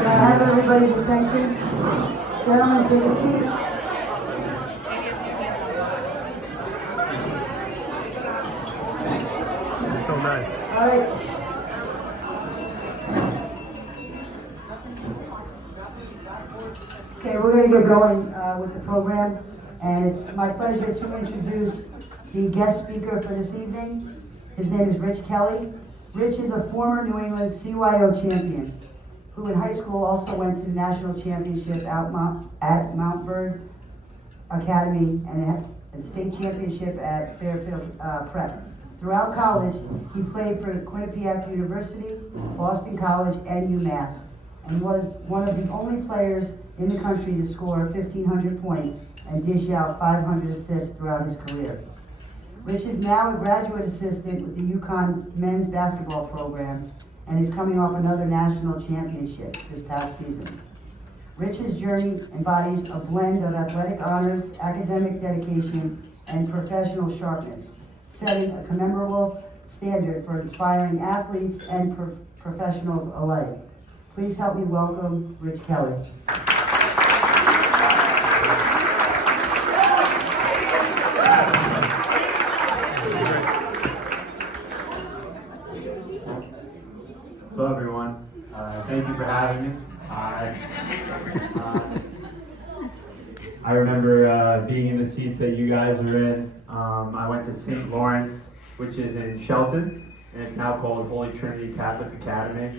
Can I have everybody's attention? Gentlemen, take a seat. This is so nice. All right. Okay, we're going to get going with the program, and it's my pleasure to introduce the guest speaker for this evening. His name is Rich Kelly. Rich is a former New England CYO champion, who in high school also went to the national championship at Mount Bird Academy and a state championship at Fairfield Prep. Throughout college, he played for Quinnipiac University, Boston College, and UMass, and was one of the only players in the country to score 1,500 points and dish out 500 assists throughout his career. Rich is now a graduate assistant with the UConn men's basketball program and is coming off another national championship this past season. Rich's journey embodies a blend of athletic honors, academic dedication, and professional sharpness, setting a commemorable standard for inspiring athletes and professionals alike. Please help me welcome Rich Kelly. Hello everyone, thank you for having me. I remember being in the seats that you guys are in. I went to St. Lawrence, which is in Shelton, and it's now called Holy Trinity Catholic Academy.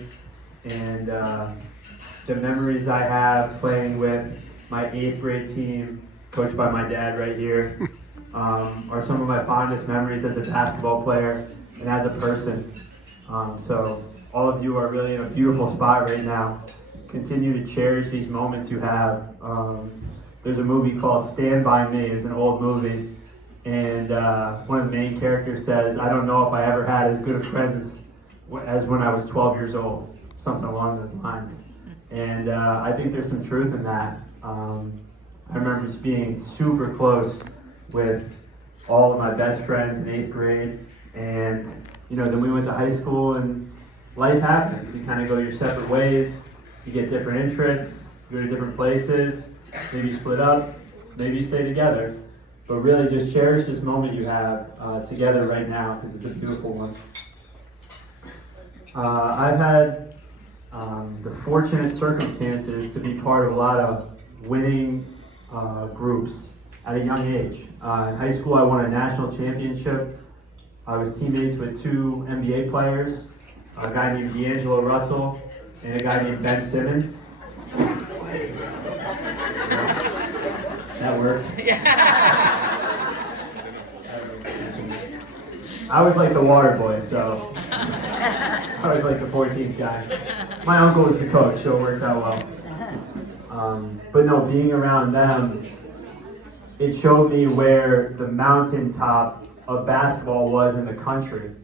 And the memories I have playing with my 8th grade team, coached by my dad right here, are some of my fondest memories as a basketball player and as a person. So all of you are really in a beautiful spot right now. Continue to cherish these moments you have. There's a movie called Stand By Me. It's an old movie. And one of the main characters says, I don't know if I ever had as good of friends as when I was 12 years old. Something along those lines. And I think there's some truth in that. I remember just being super close with all of my best friends in 8th grade. And then we went to high school and life happens. You kind of go your separate ways. You get different interests. You go to different places. Maybe you split up. Maybe you stay together. But really just cherish this moment you have together right now, because it's a beautiful one. I've had the fortunate circumstances to be part of a lot of winning groups at a young age. In high school, I won a national championship. I was teammates with 2 NBA players, a guy named D'Angelo Russell and a guy named Ben Simmons. That worked. I was like the water boy, so I was like the 14th guy. My uncle was the coach, so it worked out well. But no, being around them, it showed me where the mountaintop of basketball was in the country,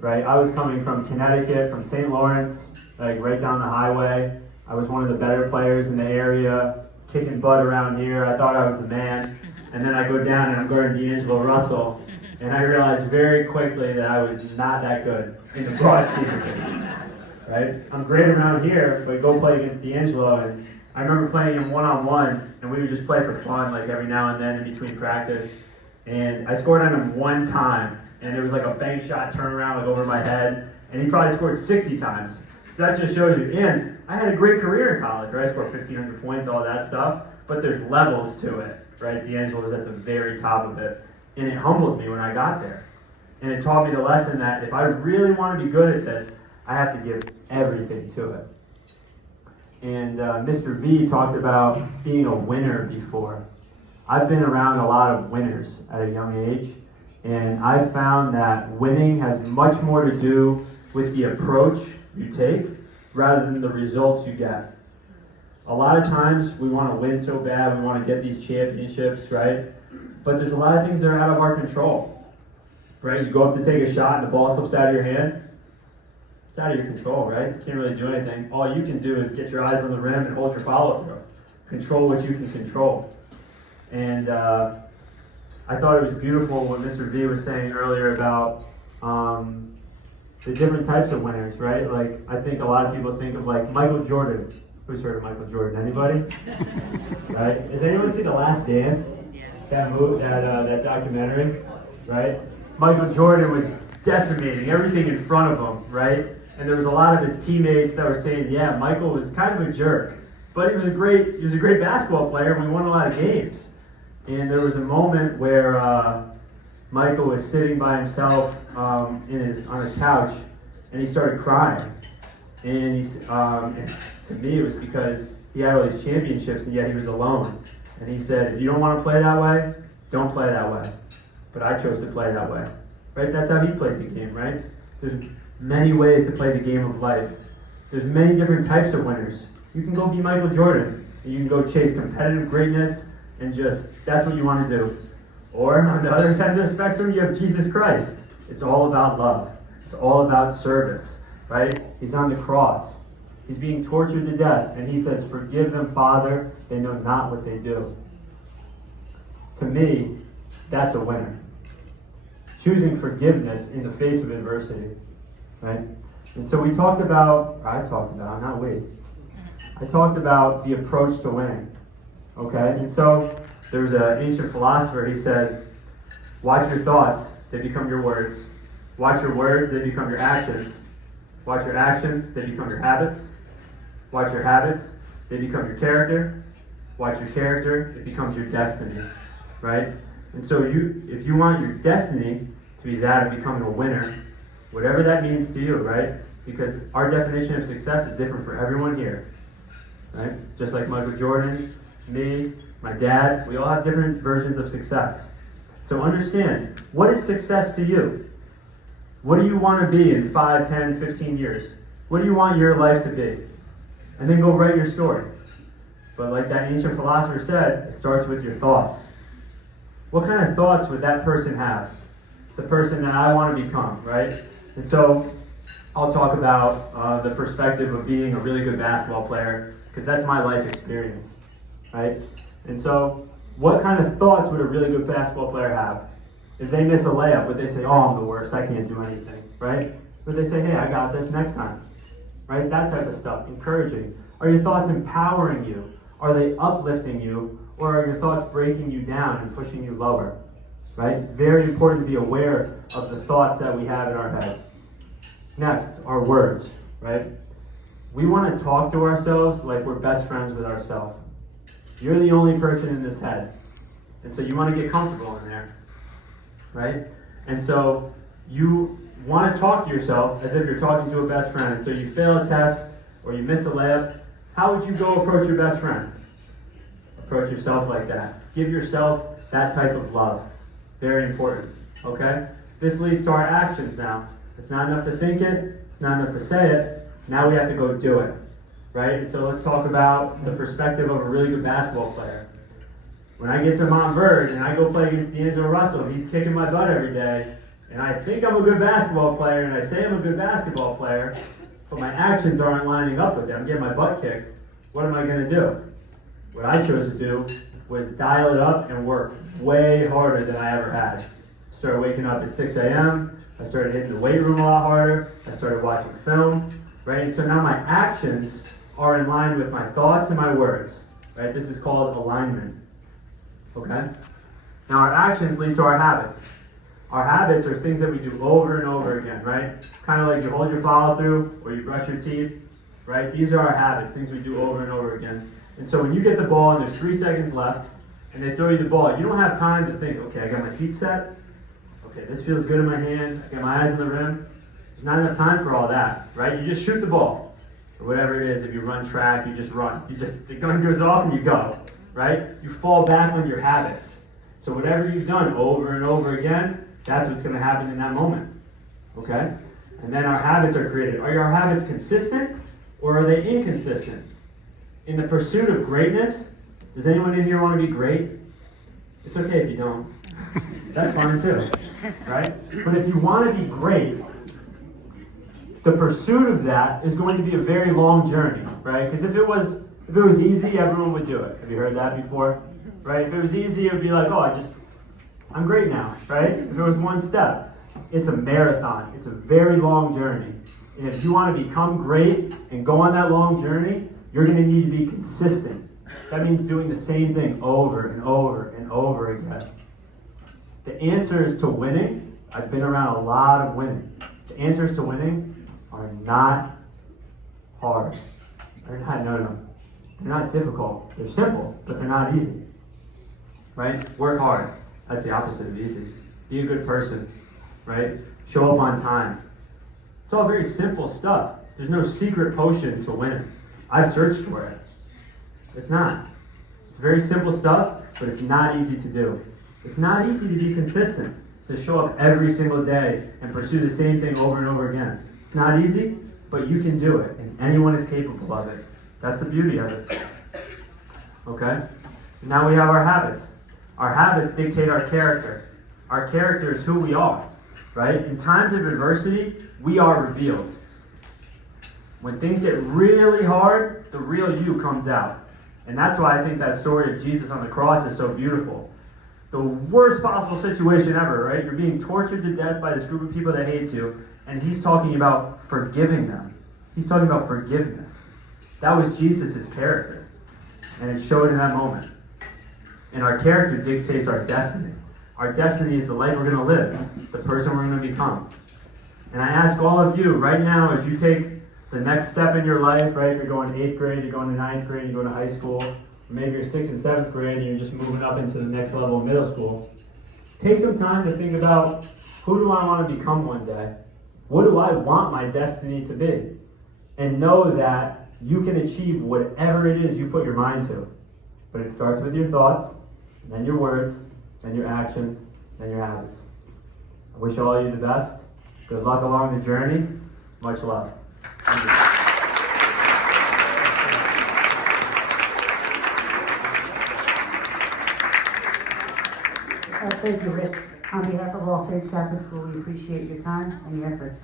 right? I was coming from Connecticut, from St. Lawrence, like right down the highway. I was one of the better players in the area, kicking butt around here. I thought I was the man. And then I go down and I'm guarding D'Angelo Russell, and I realized very quickly that I was not that good in the broad scheme of things, right? I'm great around here, but go play against D'Angelo, and I remember playing him one-on-one, and we would just play for fun, like every now and then in between practice. And I scored on him one time, and it was like a bank shot turnaround like over my head, and he probably scored 60 times. So that just shows you. And I had a great career in college, right? I scored 1,500 points, all that stuff, but there's levels to it, right? D'Angelo was at the very top of it, and it humbled me when I got there. And it taught me the lesson that if I really want to be good at this, I have to give everything to it. And Mr. V talked about being a winner before. I've been around a lot of winners at a young age, and I've found that winning has much more to do with the approach you take rather than the results you get. A lot of times we want to win so bad, we want to get these championships, right? But there's a lot of things that are out of our control, right? You go up to take a shot and the ball slips out of your hand. It's out of your control, right? You can't really do anything. All you can do is get your eyes on the rim and hold your follow through. Control what you can control. And I thought it was beautiful what Mr. V was saying earlier about the different types of winners, right? Like, I think a lot of people think of like Michael Jordan, Who's heard of Michael Jordan? Anybody? Right? Has anyone seen The Last Dance? That movie, that documentary, right? Michael Jordan was decimating everything in front of him, right? And there was a lot of his teammates that were saying, yeah, Michael was kind of a jerk, but he was a great basketball player, and we won a lot of games. And there was a moment where Michael was sitting by himself on his couch, and he started crying. And to me, it was because he had all these championships, and yet he was alone. And he said, if you don't want to play that way, don't play that way. But I chose to play that way. Right? That's how he played the game, right? There's many ways to play the game of life. There's many different types of winners. You can go be Michael Jordan, and you can go chase competitive greatness, and that's what you want to do. Or on the other end of the spectrum, you have Jesus Christ. It's all about love. It's all about service, right? He's on the cross. He's being tortured to death, and he says, forgive them, Father, they know not what they do. To me, that's a winner. Choosing forgiveness in the face of adversity, right? And so I talked about the approach to winning, okay? And so there's an ancient philosopher, he said, watch your thoughts, they become your words. Watch your words, they become your actions. Watch your actions, they become your habits. Watch your habits, they become your character. Watch your character, it becomes your destiny, right? And so if you want your destiny to be that of becoming a winner, whatever that means to you, right? Because our definition of success is different for everyone here, right? Just like Michael Jordan, me, my dad, we all have different versions of success. So understand, what is success to you? What do you want to be in 5, 10, 15 years? What do you want your life to be? And then go write your story. But like that ancient philosopher said, it starts with your thoughts. What kind of thoughts would that person have? The person that I want to become, right? And so I'll talk about the perspective of being a really good basketball player, because that's my life experience, right? And so what kind of thoughts would a really good basketball player have? If they miss a layup, would they say, oh, I'm the worst, I can't do anything, right? Would they say, hey, I got this next time, right? That type of stuff, encouraging. Are your thoughts empowering you? Are they uplifting you? Or are your thoughts breaking you down and pushing you lower, right? Very important to be aware of the thoughts that we have in our head. Next, our words, right? We want to talk to ourselves like we're best friends with ourselves. You're the only person in this head. And so you want to get comfortable in there, right? And so you want to talk to yourself as if you're talking to a best friend. And so you fail a test or you miss a layup. How would you go approach your best friend? Approach yourself like that. Give yourself that type of love. Very important, okay? This leads to our actions now. It's not enough to think it. It's not enough to say it. Now we have to go do it, right? And so let's talk about the perspective of a really good basketball player. When I get to Montverde and I go play against D'Angelo Russell and he's kicking my butt every day, and I think I'm a good basketball player and I say I'm a good basketball player, but my actions aren't lining up with it. I'm getting my butt kicked. What am I going to do? What I chose to do was dial it up and work way harder than I ever had. Started waking up at 6 a.m. I started hitting the weight room a lot harder. I started watching film, right? And so now my actions are in line with my thoughts and my words, right? This is called alignment, okay? Now our actions lead to our habits. Our habits are things that we do over and over again, right? Kind of like you hold your follow through or you brush your teeth, right? These are our habits, things we do over and over again. And so when you get the ball and there's 3 seconds left and they throw you the ball, you don't have time to think, okay, I got my feet set. Okay, this feels good in my hand. I got my eyes on the rim. There's not enough time for all that, right? You just shoot the ball. Or whatever it is, if you run track, you just run. The gun goes off and you go, right? You fall back on your habits. So whatever you've done over and over again, that's what's going to happen in that moment, okay? And then our habits are created. Are our habits consistent or are they inconsistent? In the pursuit of greatness, does anyone in here want to be great? It's okay if you don't. That's fine too, right? But if you want to be great, the pursuit of that is going to be a very long journey, right? Because if it was easy, everyone would do it. Have you heard that before? Right? If it was easy, it would be like, oh, I'm great now, right? If it was one step. It's a marathon. It's a very long journey. And if you want to become great and go on that long journey, You're going to need to be consistent. That means doing the same thing over and over and over again. The answers to winning, I've been around a lot of winning. The answers to winning are not hard. They're not, no. They're not difficult. They're simple, but they're not easy. Right? Work hard. That's the opposite of easy. Be a good person. Right? Show up on time. It's all very simple stuff. There's no secret potion to winning. I've searched for it. It's not. It's very simple stuff, but it's not easy to do. It's not easy to be consistent, to show up every single day and pursue the same thing over and over again. It's not easy, but you can do it, and anyone is capable of it. That's the beauty of it. Okay? Now we have our habits. Our habits dictate our character. Our character is who we are, right? In times of adversity, we are revealed. When things get really hard, the real you comes out. And that's why I think that story of Jesus on the cross is so beautiful. The worst possible situation ever, right? You're being tortured to death by this group of people that hate you, and he's talking about forgiving them. He's talking about forgiveness. That was Jesus' character. And it showed in that moment. And our character dictates our destiny. Our destiny is the life we're going to live, the person we're going to become. And I ask all of you right now, as you take the next step in your life, right? You're going to 8th grade, you're going to 9th grade, you're going to high school. Maybe you're 6th and 7th grade and you're just moving up into the next level of middle school. Take some time to think about, who do I want to become one day? What do I want my destiny to be? And know that you can achieve whatever it is you put your mind to. But it starts with your thoughts, then your words, then your actions, then your habits. I wish all of you the best. Good luck along the journey. Much love. Thank you. Thank you, Rich. On behalf of all Saints Catholic School, we appreciate your time and your efforts.